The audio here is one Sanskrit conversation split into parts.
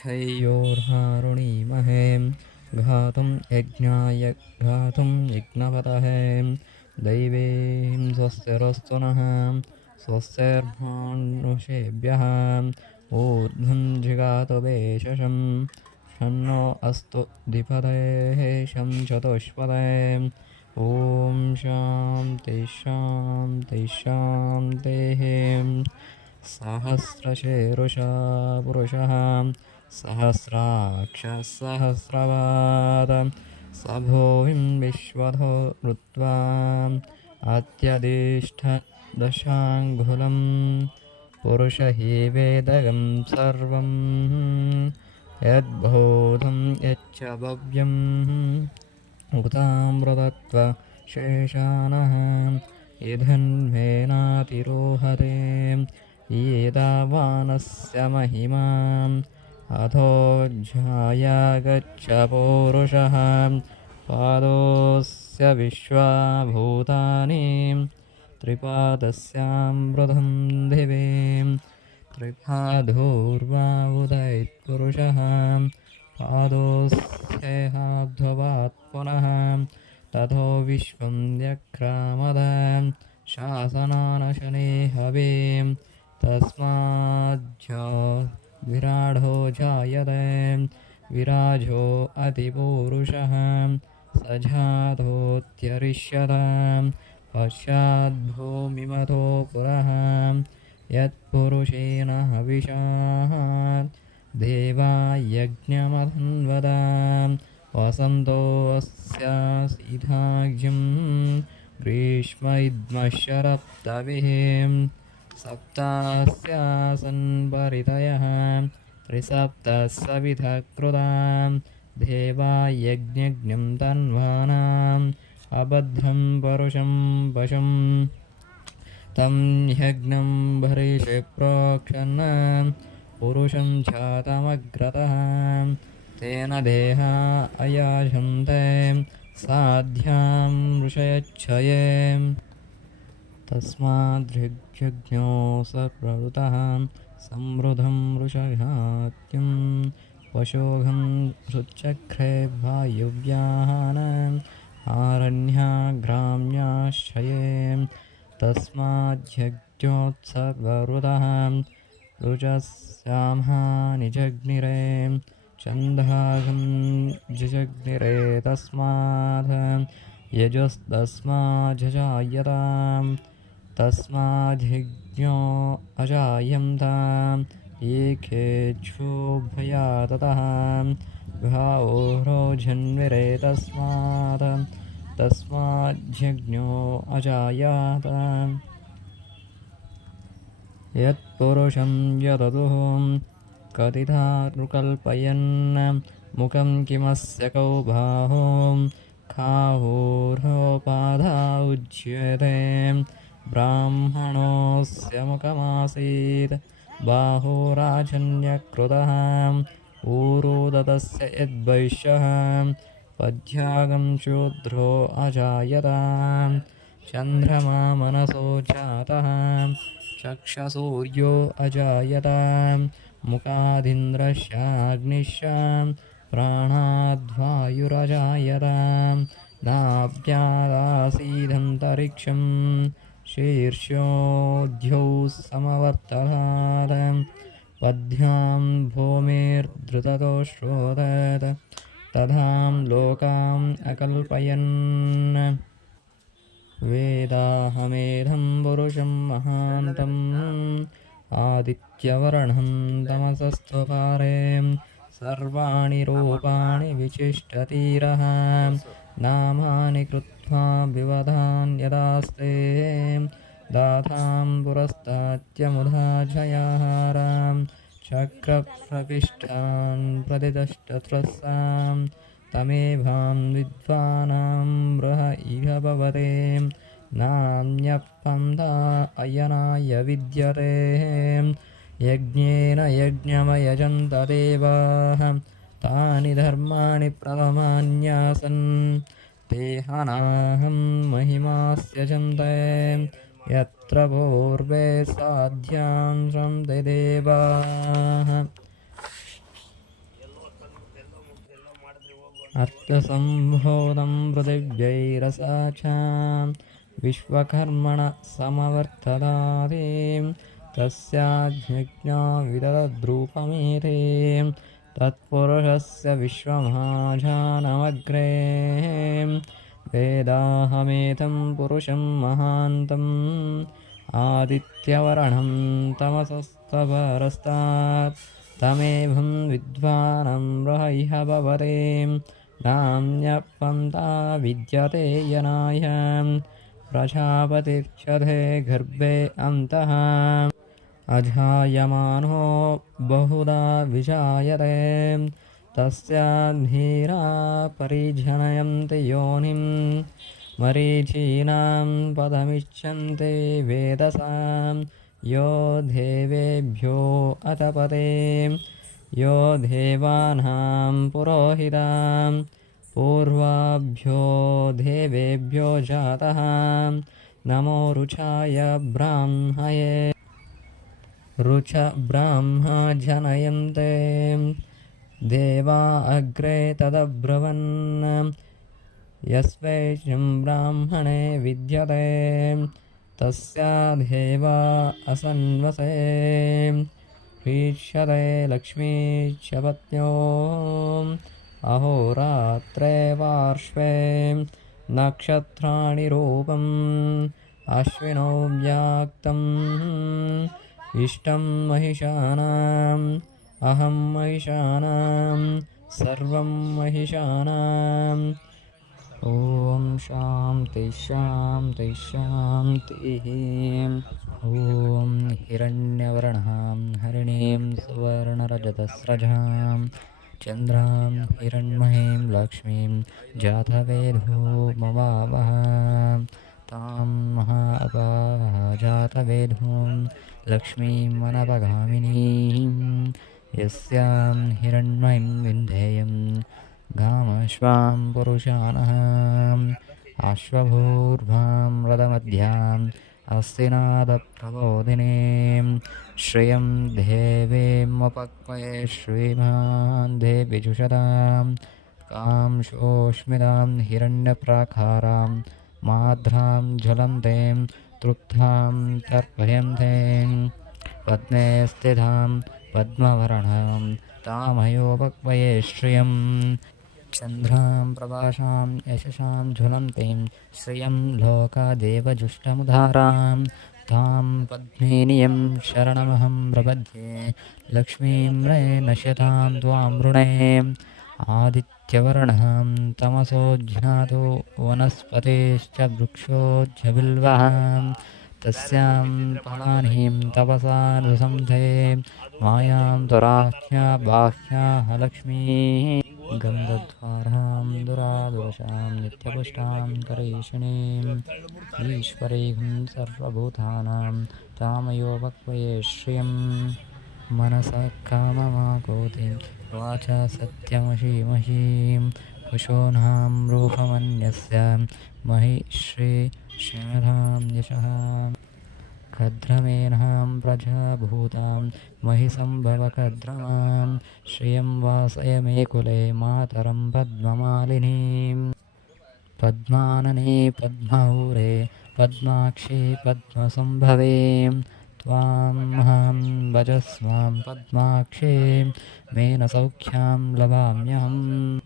अच्छयोर्हारुणीमहे घातुं यज्ञाय घातुं यज्ञपतये दैवीं स्वस्तिरस्तु नः स्वस्तिर्मानुषेभ्यः ऊर्ध्वं जिगातु वेशशं शन्नो अस्तु द्विपदये शं चतुष्पदये ॐ शान्ति शान्ति शान्तिः सहस्रशीर्षा पुरुषः सहस्राक्षः सहस्रपाद स भूमिं विश्वतो कृत्वा अत्यधिष्ठदशाङ्गुलं पुरुष हि वेदगं सर्वं यद्भूतं यच्च भव्यम् उतामृतत्वशेषानः यधन्वेनातिरोहते एतावानस्य महिमाम् अथोऽध्याया गच्छ पौरुषः पादोऽस्य विश्वाभूतानि त्रिपादस्यामृतं दिवे त्रिपादोर्वा उदयत्पुरुषः पादोऽस्येहाब्ध्वात् पुनः ततो विश्वं व्यक्रामद शासनानशने हवे तस्माज्जो विराडो जायते विराजो अतिपूरुषः स जातोऽत्यरिष्यत पश्चाद्भूमिमतो पुरः यत्पुरुषेण हविषा देवा यज्ञमधन्वद वसन्तोऽस्यासीधाज्यं ग्रीष्म इद्मशरत्तविः सप्तास्यासन् परितयः त्रिसप्तसविधः कृतां देवा यज्ञं तन्वानाम् अभद्रं परुषं पशुं तं यज्ञं भरिषे प्रोक्षन् पुरुषं जातमग्रतः तेन देहा अयाजन्ते साध्यां ऋषयच्छये तस्माद्यज्ञो सर्वऋतः समृद्धं ऋषघात्यं पशोघं सुचक्रे वायुव्याहान् आरण्याग्राम्याश्रये तस्माद्यज्ञोत्सर्वऋतः ऋचस्याम्हानि जग्निरे चन्द्रागं जजग्निरे तस्मात् यजस्तस्माज्जजायतां तस्माद्यज्ञो अजायन्ताम् एकेच्छोभया ततः घावोरोजन्विरे तस्माज्जज्ञो अजायात यत्पुरुषं यदतुः कथिता नृकल्पयन् मुखं किमस्य कौ बाहो खावोरोपाधा उच्यते ब्राह्मणोऽस्य मुखमासीत् बाहोराजन्यकृतः ऊरोदतस्य यद्वैश्यः पद्यागं शूद्रो अजायत चन्द्रमा मनसो जातः चक्षसूर्यो अजायत मुखादिन्द्रश्चाग्निश्च प्राणाद्वायुरजायत नाभ्यादासीदन्तरिक्षं शीर्षोऽद्यौ समवर्ततात् पद्भ्यां भूमिर्धृततो श्रोदत् तथां लोकाम् अकल्पयन् वेदाहमेधं पुरुषं महान्तम् आदित्यवर्णं तमसस्तु पारे सर्वाणि रूपाणि विशिष्टतीरः नामानि कृत्वा विवधान्यदास्ते दातां पुरस्तात्यमुधा जयाहारां चक्रप्रविष्टान् प्रतिदष्टत्रस्सां तमेभां विद्वानां बृह इह भवते नान्यपन्था अयनाय विद्यते यज्ञेन यज्ञमयजन्त देवाः तानि धर्माणि प्रथमान्यासन् ते हनाहं महिमास्यजन्ते यत्र पूर्वे साध्यां ते देवाः अर्थसम्भूतं पृथिव्यैरसाचां विश्वकर्मण समवर्तदादिं तस्याज्ञा विदद्रूपमेते तत्पुरुषस्य विश्वमहाजानमग्रे वेदाहमेतं पुरुषं महान्तम् आदित्यवर्णं तमसस्तपरस्तात् तमेवं विद्वानं ब्रह्मैह भवते नान्यपन्था विद्यते यनाय प्रजापतिर्क्षते गर्भे अन्तः अजायमानो बहुधा विजायते तस्याद्धीरा परिजनयन्ति योनिं मरीचीनां पदमिच्छन्ति वेदसां यो देवेभ्यो अतपते यो देवानां पुरोहितां पूर्वाभ्यो देवेभ्यो जातः नमो रुचाय ब्राह्मये रुच ब्राह्मा जनयन्ते देवा अग्रे तदब्रवन् यस्वैषं ब्राह्मणे विद्यते तस्या देवा असन्वसे ईष्यते लक्ष्मी च पत्न्यो अहोरात्रे पार्श्वे नक्षत्राणि रूपम् अश्विनौ व्याक्तम् इष्टं महिषाणाम् अहं महिषाणां सर्वं महिषाणाम् ॐ शान्ति शान्ति शान्तिः ॐ हिरण्यवर्णां हरिणीं सुवर्णरजतस्रजां चन्द्रां हिरण्मयीं लक्ष्मीं जातवेदो मवावः तां महाभागां जातवेदों लक्ष्मीमनपगामिनीं यस्यां हिरण्मयीं विन्ध्येयं गामश्वां पुरुषानः अश्वभूर्भां रथमध्याम् अस्तिनादप्रबोधिनीं श्रियं देवीमुपक्वये श्रीमान् देवीजुषतां कांशोष्मितां हिरण्यप्राकारां माध्रां ज्वलन्तीं तृप्तां तर्पयन्तीं पद्मे स्थितां पद्मवर्णां तामयोपक्वये श्रियं चन्द्रां प्रभासां यशसां ज्वलन्तीं श्रियं लोकादेवजुष्टमुदारां तां पद्मिनीं शरणमहं प्रपद्ये लक्ष्मीं रे नश्यतां त्वां वृणे आदित्यवर्णं तमसोज्झातो वनस्पतेश्च वृक्षोज्झ बिल्वः तस्यां फलानीं तपसा नृसंधे मायां त्वराख्या बाह्याः लक्ष्मीः गन्धद्वारां दुरादोषां नित्यपुष्टां करीषिणीम् ईश्वरीं सर्वभूतानां तामयोपक्वये श्रियं मनसः काममाकोतिं वाचा सत्यमशीमहीं कुशोनां रूपमन्यस्य महिश्री श्रीमधां यशः खद्रमेनां प्रजाभूतां महिसम्भवकद्रमां श्रियं वासय मे कुले मातरं पद्ममालिनीं पद्मानने पद्महूरे पद्माक्षी पद्मसम्भवे त्वामहं भजस्वां पद्माक्षीं मेन सौख्यां लभाम्यहम्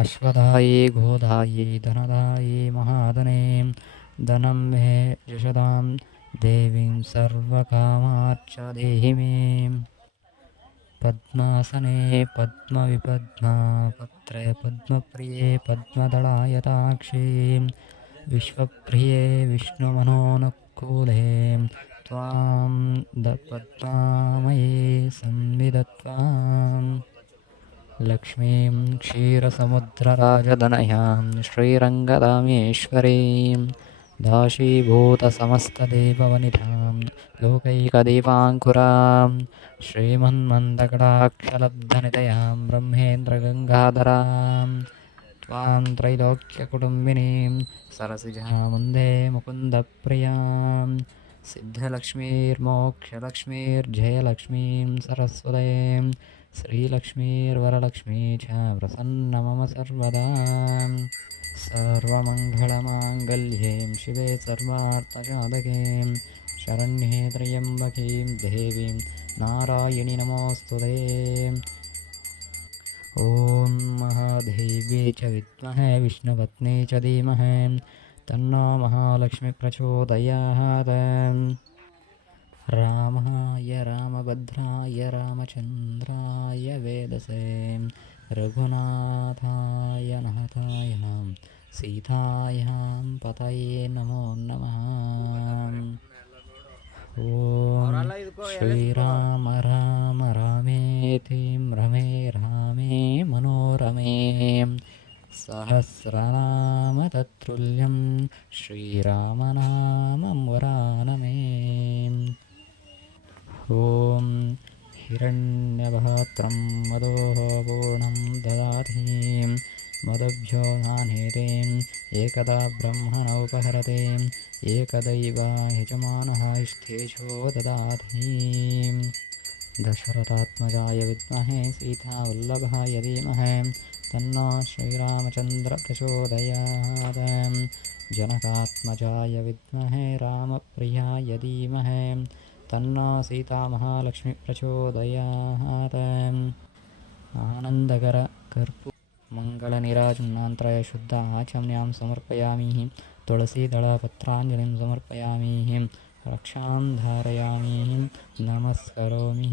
अश्वदाये गोदाये धनदाये महाधने धनं मे यशदां देवीं सर्वकामार्च देहि मे पद्मासने पद्मविपद्मापत्रे पद्मप्रिये पद्मदलायताक्षी विश्वप्रिये विष्णुमनोनुकूले त्वां पद्मामये संविदत्वाम् लक्ष्मीं क्षीरसमुद्रराजदनयां श्रीरङ्गदामेश्वरीं दाशीभूतसमस्तदेववनितां लोकैकदीपाङ्कुरां श्रीमन्मन्दकटाक्षलब्धनितयां ब्रह्मेन्द्रगङ्गाधरां त्वां त्रैलोक्यकुटुम्बिनीं सरसिजामुन्दे मुकुन्दप्रियां सिद्धलक्ष्मीर्मोक्षलक्ष्मीर्जयलक्ष्मीं सरस्वतीं श्रीलक्ष्मीर्वरलक्ष्मी च प्रसन्न मम सर्वदा सर्वमङ्गलमाङ्गल्ये शिवे सर्वार्थसाधके शरण्ये त्र्यम्बकीं देवीं नारायणि नमोऽस्तुते। ॐ महादेव्यै च विद्महे विष्णुपत्नी च धीमहि तन्नो महालक्ष्मी प्रचोदयात्। रामाय रामभद्राय रामचन्द्राय वेदसे रघुनाथाय नाथाय सीतायां पतये नमो नमः। ॐ श्रीराम राम रामेति रमे रामे मनोरमे सहस्रनाम तत्तुल्यं श्रीरामनामं वरानने। ॐ हिरण्यवहत्रं मदोः पूर्णं ददाति मदभ्यो नानेतीम् एकदा ब्रह्मणोपहरते एकदैवा यजमानः इष्टेजो ददाति। दशरथात्मजाय विद्महे सीतावल्लभाय धीमहि तन्नो श्रीरामचन्द्र प्रचोदयात्। जनकात्मजाय विद्महे रामप्रियाय धीमहि तन्नो सीतामहालक्ष्मी प्रचोदयात्। आनन्दकर कर्पूर मङ्गलनीराजनान्तराय शुद्ध आचम्यां समर्पयामि तुलसीदलपत्राञ्जलिं समर्पयामि रक्षां धारयामि नमस्करोमि।